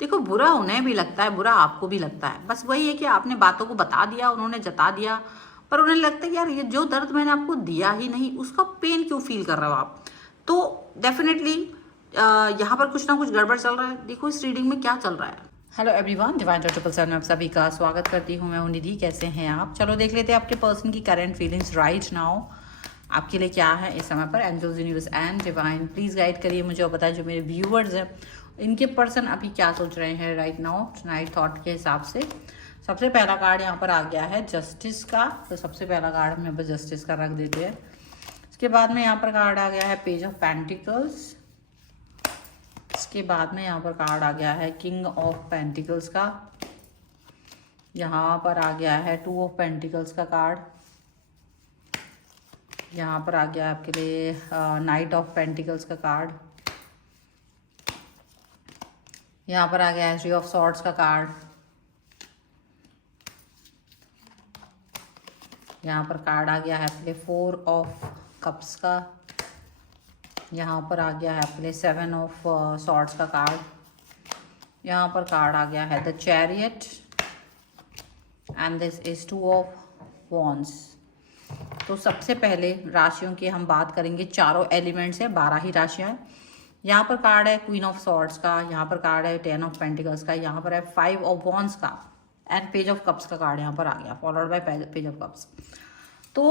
देखो बुरा उन्हें भी लगता है, बुरा आपको भी लगता है, बस वही है कि आपने बातों को बता दिया, उन्होंने जता दिया, पर उन्हें लगता है कि यार ये जो दर्द मैंने आपको दिया ही नहीं, उसका पेन क्यों फील कर रहे हो आप। तो डेफिनेटली यहाँ पर कुछ ना कुछ गड़बड़ चल रहा है। देखो इस रीडिंग में क्या चल रहा है। हेलो एवरीवन, डिवाइन 777 में आप सभी का स्वागत करती हूँ। मैं हूँ निधि। कैसे हैं आप? चलो देख लेते हैं आपके पर्सन की करंट फीलिंग्स राइट नाउ आपके लिए क्या है इस समय पर। Angels, universe and divine please guide करिए मुझे और बताएं जो मेरे व्यूअर्स हैं इनके पर्सन अभी क्या सोच रहे हैं राइट नाउ नाइट थॉट के हिसाब से। सबसे पहला कार्ड यहाँ पर आ गया है जस्टिस का, तो सबसे पहला कार्ड हम यहाँ पर जस्टिस का रख देते हैं। इसके बाद में यहाँ पर कार्ड आ गया है पेज ऑफ पेंटिकल्स। इसके बाद में यहाँ पर कार्ड आ गया है किंग ऑफ पेंटिकल्स का। यहाँ पर आ गया है टू ऑफ पेंटिकल्स का कार्ड। यहाँ पर आ गया आपके लिए नाइट ऑफ पेंटिकल्स का कार्ड। यहाँ पर आ गया है थ्री ऑफ सॉर्ड्स का कार्ड। यहाँ पर कार्ड आ गया है आपके लिए फोर ऑफ कप्स का। यहाँ पर आ गया है आपके लिए सेवन ऑफ सॉर्ड्स का कार्ड। यहाँ पर कार्ड आ गया है the chariot and this is two of wands. तो सबसे पहले राशियों की हम बात करेंगे। चारों एलिमेंट्स है, 12 ही राशियां हैं। यहाँ पर कार्ड है क्वीन ऑफ सॉर्ड्स का, यहाँ पर कार्ड है 10 ऑफ पेंटिकल्स का, यहाँ पर है 5 ऑफ वॉन्ड्स का एंड पेज ऑफ कप्स का कार्ड यहाँ पर आ गया followed by page of cups. तो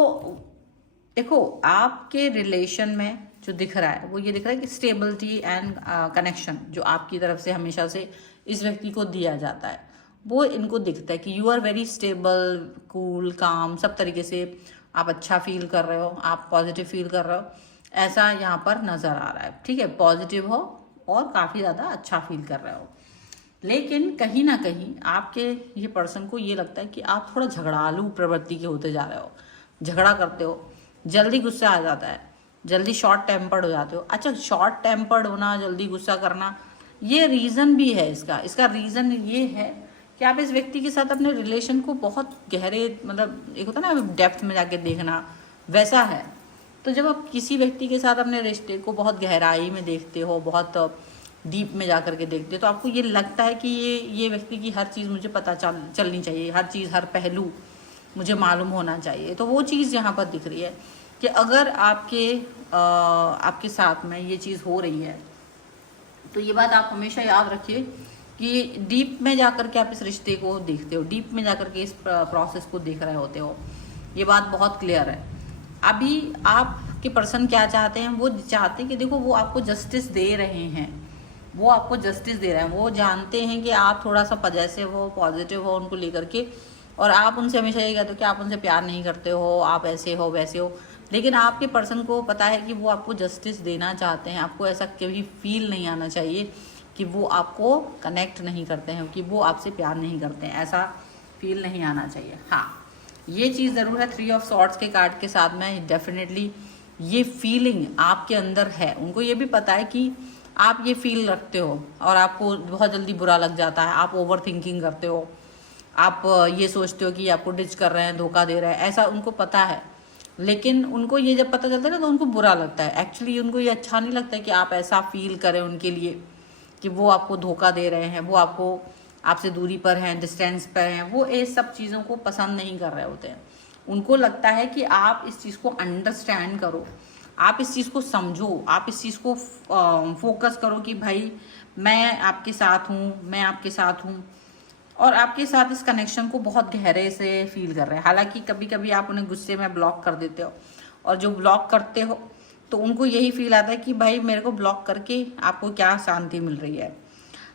देखो आपके रिलेशन में जो दिख रहा है वो ये दिख रहा है कि स्टेबिलिटी एंड कनेक्शन जो आपकी तरफ से हमेशा से इस व्यक्ति को दिया जाता है वो इनको दिखता है कि you are very stable, cool, calm, सब तरीके से आप अच्छा फील कर रहे हो, आप पॉजिटिव फील कर रहे हो, ऐसा यहाँ पर नज़र आ रहा है। ठीक है, पॉजिटिव हो और काफ़ी ज़्यादा अच्छा फील कर रहे हो। लेकिन कहीं ना कहीं आपके ये पर्सन को ये लगता है कि आप थोड़ा झगड़ालू प्रवृत्ति के होते जा रहे हो, झगड़ा करते हो, जल्दी गुस्सा आ जाता है, जल्दी शॉर्ट टेम्पर्ड हो जाते हो। अच्छा, शॉर्ट टेम्पर्ड होना, जल्दी गुस्सा करना, ये रीज़न भी है इसका रीज़न ये है कि आप इस व्यक्ति के साथ अपने रिलेशन को बहुत गहरे, मतलब एक होता है ना डेप्थ में जाके देखना, वैसा है। तो जब आप किसी व्यक्ति के साथ अपने रिश्ते को बहुत गहराई में देखते हो, बहुत डीप में जा कर के देखते हो, तो आपको ये लगता है कि ये व्यक्ति की हर चीज़ मुझे पता चलनी चाहिए, हर चीज़, हर पहलू मुझे मालूम होना चाहिए। तो वो चीज़ यहाँ पर दिख रही है कि अगर आपके साथ में ये चीज़ हो रही है तो ये बात आप हमेशा याद रखिए कि डीप में जाकर के आप इस रिश्ते को देखते हो, डीप में जाकर के इस प्रोसेस को देख रहे होते हो। ये बात बहुत क्लियर है। अभी आपके पर्सन क्या चाहते हैं? वो चाहते हैं कि देखो वो आपको जस्टिस दे रहे हैं, वो आपको जस्टिस दे रहे हैं। वो जानते हैं कि आप थोड़ा सा पॉजिटिव हो, पॉजिटिव हो उनको लेकर के, और आप उनसे हमेशा ये कहते हो कि आप उनसे प्यार नहीं करते हो, आप ऐसे हो वैसे हो। लेकिन आपके पर्सन को पता है कि वो आपको जस्टिस देना चाहते हैं। आपको ऐसा कभी फील नहीं आना चाहिए कि वो आपको कनेक्ट नहीं करते हैं, कि वो आपसे प्यार नहीं करते हैं, ऐसा फील नहीं आना चाहिए। हाँ, ये चीज़ ज़रूर है। थ्री ऑफ सॉर्ड्स के कार्ड के साथ में डेफिनेटली ये फीलिंग आपके अंदर है। उनको ये भी पता है कि आप ये फील रखते हो और आपको बहुत जल्दी बुरा लग जाता है, आप ओवर थिंकिंग करते हो, आप ये सोचते हो कि आपको डिच कर रहे हैं, धोखा दे रहे हैं, ऐसा उनको पता है। लेकिन उनको ये जब पता चलता है ना तो उनको बुरा लगता है। एक्चुअली उनको ये अच्छा नहीं लगता है कि आप ऐसा फील करें उनके लिए कि वो आपको धोखा दे रहे हैं, वो आपसे दूरी पर हैं, डिस्टेंस पर हैं। वो ये सब चीज़ों को पसंद नहीं कर रहे होते हैं। उनको लगता है कि आप इस चीज़ को अंडरस्टैंड करो, आप इस चीज़ को समझो, आप इस चीज़ को फोकस करो कि भाई मैं आपके साथ हूँ, मैं आपके साथ हूँ, और आपके साथ इस कनेक्शन को बहुत गहरे से फील कर रहे हैं। हालांकि कभी कभी आप उन्हें गुस्से में ब्लॉक कर देते हो, और जो ब्लॉक करते हो तो उनको यही फील आता है कि भाई मेरे को ब्लॉक करके आपको क्या शांति मिल रही है।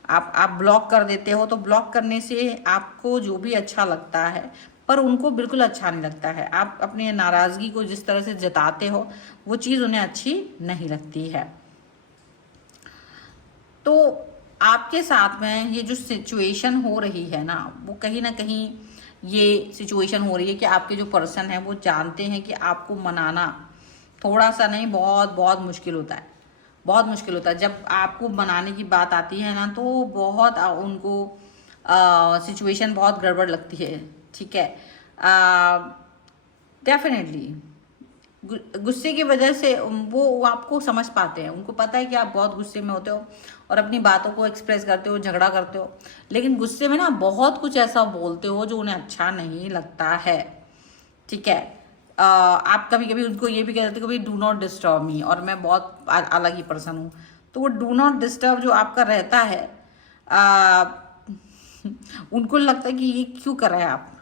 आप ब्लॉक कर देते हो, तो ब्लॉक करने से आपको जो भी अच्छा लगता है, पर उनको बिल्कुल अच्छा नहीं लगता है। आप अपनी नाराज़गी को जिस तरह से जताते हो वो चीज़ उन्हें अच्छी नहीं लगती है। तो आपके साथ में ये जो सिचुएशन हो रही है ना, वो कहीं ना कहीं ये सिचुएशन हो रही है कि आपके जो पर्सन है वो जानते हैं कि आपको मनाना थोड़ा सा नहीं, बहुत बहुत मुश्किल होता है, बहुत मुश्किल होता है। जब आपको मनाने की बात आती है ना तो बहुत उनको सिचुएशन बहुत गड़बड़ लगती है। ठीक है, डेफिनेटली गुस्से की वजह से वो आपको समझ पाते हैं, उनको पता है कि आप बहुत गुस्से में होते हो और अपनी बातों को एक्सप्रेस करते हो, झगड़ा करते हो, लेकिन गुस्से में ना बहुत कुछ ऐसा बोलते हो जो उन्हें अच्छा नहीं लगता है। ठीक है, आप कभी कभी उनको ये भी कह देते हो कभी डू नॉट डिस्टर्ब मी, और मैं बहुत अलग ही पर्सन हूँ, तो वो डू नॉट डिस्टर्ब जो आपका रहता है, उनको लगता है कि ये क्यों कर रहे हैं आप,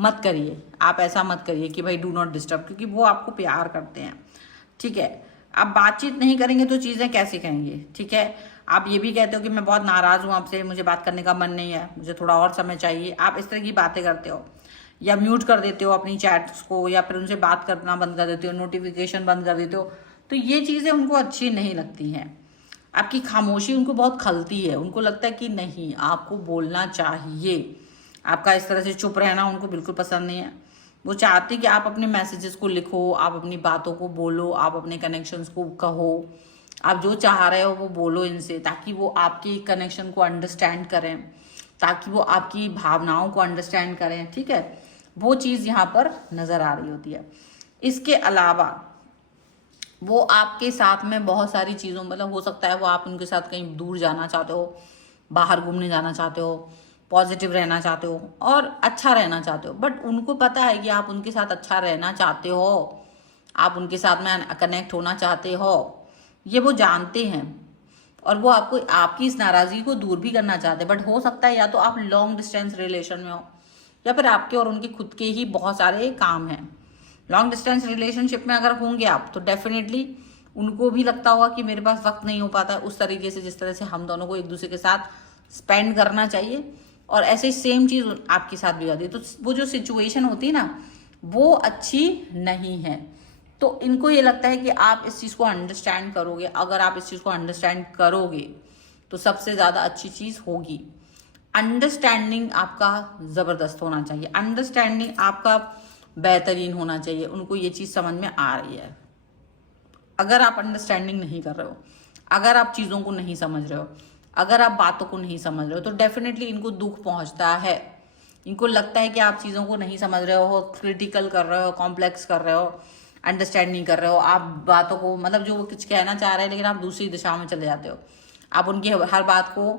मत करिए, आप ऐसा मत करिए कि भाई डू नॉट डिस्टर्ब, क्योंकि वो आपको प्यार करते हैं। ठीक है, आप बातचीत नहीं करेंगे तो चीज़ें कैसे कहेंगे। ठीक है, आप ये भी कहते हो कि मैं बहुत नाराज़ हूँ आपसे, मुझे बात करने का मन नहीं है, मुझे थोड़ा और समय चाहिए, आप इस तरह की बातें करते हो, या म्यूट कर देते हो अपनी चैट्स को, या फिर उनसे बात करना बंद कर देते हो, नोटिफिकेशन बंद कर देते हो, तो ये चीज़ें उनको अच्छी नहीं लगती हैं। आपकी खामोशी उनको बहुत खलती है, उनको लगता है कि नहीं आपको बोलना चाहिए, आपका इस तरह से चुप रहना उनको बिल्कुल पसंद नहीं है। वो चाहते कि आप अपने मैसेजेस को लिखो, आप अपनी बातों को बोलो, आप अपने कनेक्शंस को कहो, आप जो चाह रहे हो वो बोलो इनसे, ताकि वो आपके कनेक्शन को अंडरस्टैंड करें, ताकि वो आपकी भावनाओं को अंडरस्टैंड करें। ठीक है, वो चीज़ यहाँ पर नज़र आ रही होती है। इसके अलावा वो आपके साथ में बहुत सारी चीज़ों, मतलब हो सकता है वो आप उनके साथ कहीं दूर जाना चाहते हो, बाहर घूमने जाना चाहते हो, पॉजिटिव रहना चाहते हो और अच्छा रहना चाहते हो, बट उनको पता है कि आप उनके साथ अच्छा रहना चाहते हो, आप उनके साथ में कनेक्ट होना चाहते हो, ये वो जानते हैं, और वो आपको आपकी इस नाराज़गी को दूर भी करना चाहते हैं। बट हो सकता है या तो आप लॉन्ग डिस्टेंस रिलेशन में हो, या फिर आपके और उनके खुद के ही बहुत सारे काम हैं। लॉन्ग डिस्टेंस रिलेशनशिप में अगर होंगे आप, तो डेफिनेटली उनको भी लगता होगा कि मेरे पास वक्त नहीं हो पाता है उस तरीके से जिस तरह से हम दोनों को एक दूसरे के साथ स्पेंड करना चाहिए, और ऐसे सेम चीज़ आपके साथ भी होती है। तो वो जो सिचुएशन होती है ना, वो अच्छी नहीं है। तो इनको ये लगता है कि आप इस चीज़ को अंडरस्टैंड करोगे, अगर आप इस चीज़ को अंडरस्टैंड करोगे तो सबसे ज़्यादा अच्छी चीज़ होगी। अंडरस्टैंडिंग आपका ज़बरदस्त होना चाहिए, अंडरस्टैंडिंग आपका बेहतरीन होना चाहिए, उनको ये चीज़ समझ में आ रही है। अगर आप अंडरस्टैंडिंग नहीं कर रहे हो, अगर आप चीज़ों को नहीं समझ रहे हो, अगर आप बातों को नहीं समझ रहे हो, तो डेफिनेटली इनको दुख पहुंचता है। इनको लगता है कि आप चीज़ों को नहीं समझ रहे हो, क्रिटिकल कर रहे हो, कॉम्प्लेक्स कर रहे हो, अंडरस्टैंड नहीं कर रहे हो, आप बातों को, मतलब जो वो कुछ कहना चाह रहे हैं लेकिन आप दूसरी दिशा में चले जाते हो, आप उनकी हर बात को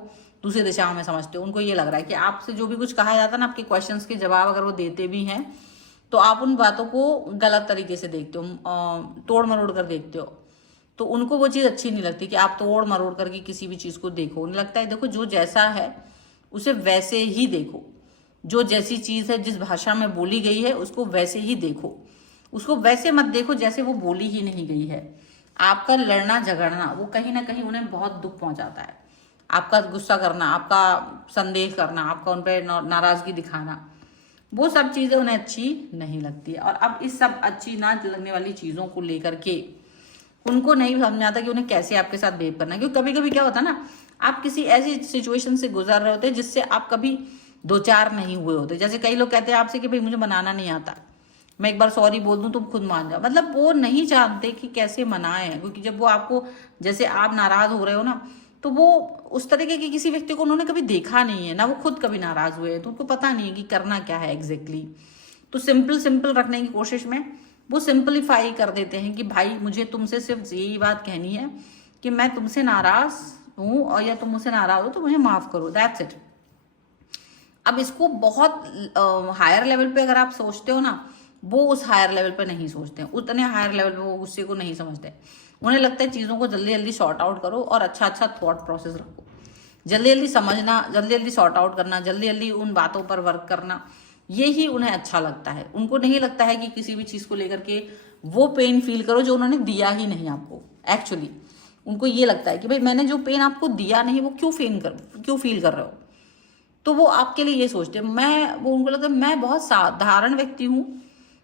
दूसरी दिशा में समझते हो। उनको ये लग रहा है कि आपसे जो भी कुछ कहा जाता है ना, आपके क्वेश्चंस के जवाब अगर वो देते भी हैं तो आप उन बातों को गलत तरीके से देखते हो, तोड़ मरोड़ कर देखते हो। तो उनको वो चीज़ अच्छी नहीं लगती कि आप तोड़ मरोड़ करके किसी भी चीज़ को देखो। उन्हें लगता है देखो जो जैसा है उसे वैसे ही देखो, जो जैसी चीज़ है, जिस भाषा में बोली गई है उसको वैसे ही देखो, उसको वैसे मत देखो जैसे वो बोली ही नहीं गई है। आपका लड़ना झगड़ना वो कहीं ना कहीं उन्हें बहुत दुख पहुंचाता है। आपका गुस्सा करना, आपका संदेह करना, आपका उन पर नाराज़गी दिखाना, वो सब चीज़ें उन्हें अच्छी नहीं लगती है। और अब इस सब अच्छी ना लगने वाली चीज़ों को लेकर के उनको नहीं समझ आता कि उन्हें कैसे आपके साथ बिहेव करना है। क्योंकि कभी कभी क्या होता है ना, आप किसी ऐसी सिचुएशन से गुजर रहे होते हैं जिससे आप कभी दो चार नहीं हुए होते। जैसे कई लोग कहते हैं आपसे कि भाई मुझे मनाना नहीं आता, मैं एक बार सॉरी बोल दूं तुम खुद मान जाओ, मतलब वो नहीं जानते कि कैसे मनाएं। क्योंकि जब वो आपको, जैसे आप नाराज हो रहे हो ना, तो वो उस तरीके के किसी व्यक्ति को उन्होंने कभी देखा नहीं है ना, वो खुद कभी नाराज हुए हैं, तो उनको पता नहीं है कि करना क्या है एग्जैक्टली। तो सिंपल सिंपल रखने की कोशिश में वो सिंपलीफाई कर देते हैं कि भाई मुझे तुमसे सिर्फ यही बात कहनी है कि मैं तुमसे नाराज हूँ, और या तुम मुझसे नाराज हो तो मुझे माफ करो, दैट्स इट। अब इसको बहुत हायर लेवल पे अगर आप सोचते हो ना, वो उस हायर लेवल पे नहीं सोचते हैं, उतने हायर लेवल पे वो गुस्से को नहीं समझते। उन्हें लगता है चीज़ों को जल्दी जल्दी सॉर्ट आउट करो और अच्छा अच्छा थॉट प्रोसेस रखो, जल्दी जल्दी समझना, जल्दी जल्दी सॉर्ट आउट करना, जल्दी जल्दी उन बातों पर वर्क करना, यही उन्हें अच्छा लगता है। उनको नहीं लगता है कि किसी भी चीज़ को लेकर के वो पेन फील करो जो उन्होंने दिया ही नहीं आपको। एक्चुअली उनको ये लगता है कि भाई मैंने जो पेन आपको दिया नहीं वो क्यों फील कर रहे हो। तो वो आपके लिए ये सोचते हैं, वो उनको लगता है मैं बहुत साधारण व्यक्ति हूँ,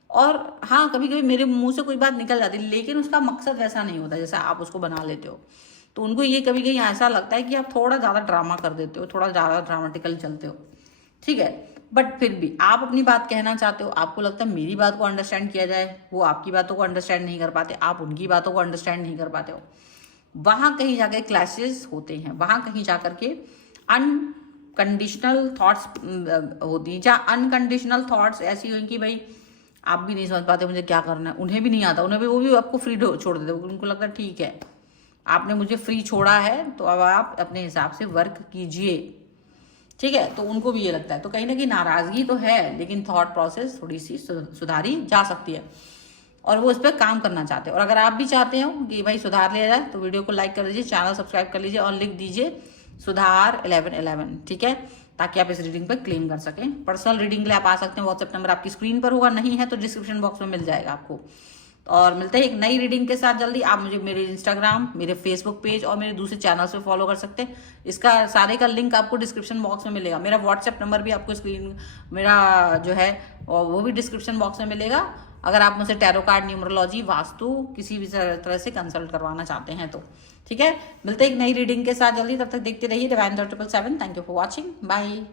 और हाँ कभी कभी मेरे मुंह से कोई बात निकल जाती है, लेकिन उसका मकसद वैसा नहीं होता जैसा आप उसको बना लेते हो। तो उनको ये कभी कभी ऐसा लगता है कि आप थोड़ा ज़्यादा ड्रामा कर देते हो, थोड़ा ज़्यादा ड्रामेटिकल चलते हो। ठीक है, बट फिर भी आप अपनी बात कहना चाहते हो, आपको लगता है मेरी बात को अंडरस्टैंड किया जाए, वो आपकी बातों को अंडरस्टैंड नहीं कर पाते, आप उनकी बातों को अंडरस्टैंड नहीं कर पाते हो। वहाँ कहीं जाकर क्लैशेस होते हैं, वहाँ कहीं जाकर के अनकंडीशनल थॉट्स होती हैं। जहाँ अनकंडीशनल थॉट्स ऐसी हुई कि भाई आप भी नहीं समझ पाते मुझे क्या करना है, उन्हें भी नहीं आता, उन्हें भी, वो भी आपको फ्री छोड़ देते, उनको लगता है ठीक है आपने मुझे फ्री छोड़ा है तो अब आप अपने हिसाब से वर्क कीजिए, ठीक है। तो उनको भी ये लगता है, तो कहीं ना कहीं नाराजगी तो है, लेकिन थॉट प्रोसेस थोड़ी सी सुधारी जा सकती है और वो इस पर काम करना चाहते हैं। और अगर आप भी चाहते हो कि भाई सुधार लिया जाए तो वीडियो को लाइक कर दीजिए, चैनल सब्सक्राइब कर लीजिए और लिख दीजिए सुधार 1111, ठीक है, ताकि आप इस रीडिंग पर क्लेम कर सकें। पर्सनल रीडिंग के लिए आप आ सकते हैं, व्हाट्सएप नंबर आपकी स्क्रीन पर होगा, नहीं है तो डिस्क्रिप्शन बॉक्स में मिल जाएगा आपको। और मिलते हैं एक नई रीडिंग के साथ जल्दी। आप मुझे मेरे इंस्टाग्राम, मेरे फेसबुक पेज और मेरे दूसरे चैनल्स पे फॉलो कर सकते हैं। इसका सारे का लिंक आपको डिस्क्रिप्शन बॉक्स में मिलेगा। मेरा व्हाट्सएप नंबर भी आपको स्क्रीन, मेरा जो है वो भी डिस्क्रिप्शन बॉक्स में मिलेगा, अगर आप मुझसे टैरो कार्ड, न्यूमरोलॉजी, वास्तु किसी भी तरह से कंसल्ट करवाना चाहते हैं तो, ठीक है। मिलते हैं एक नई रीडिंग के साथ जल्दी, तब तक देखते रहिए divine 777। Thank you for watching, bye.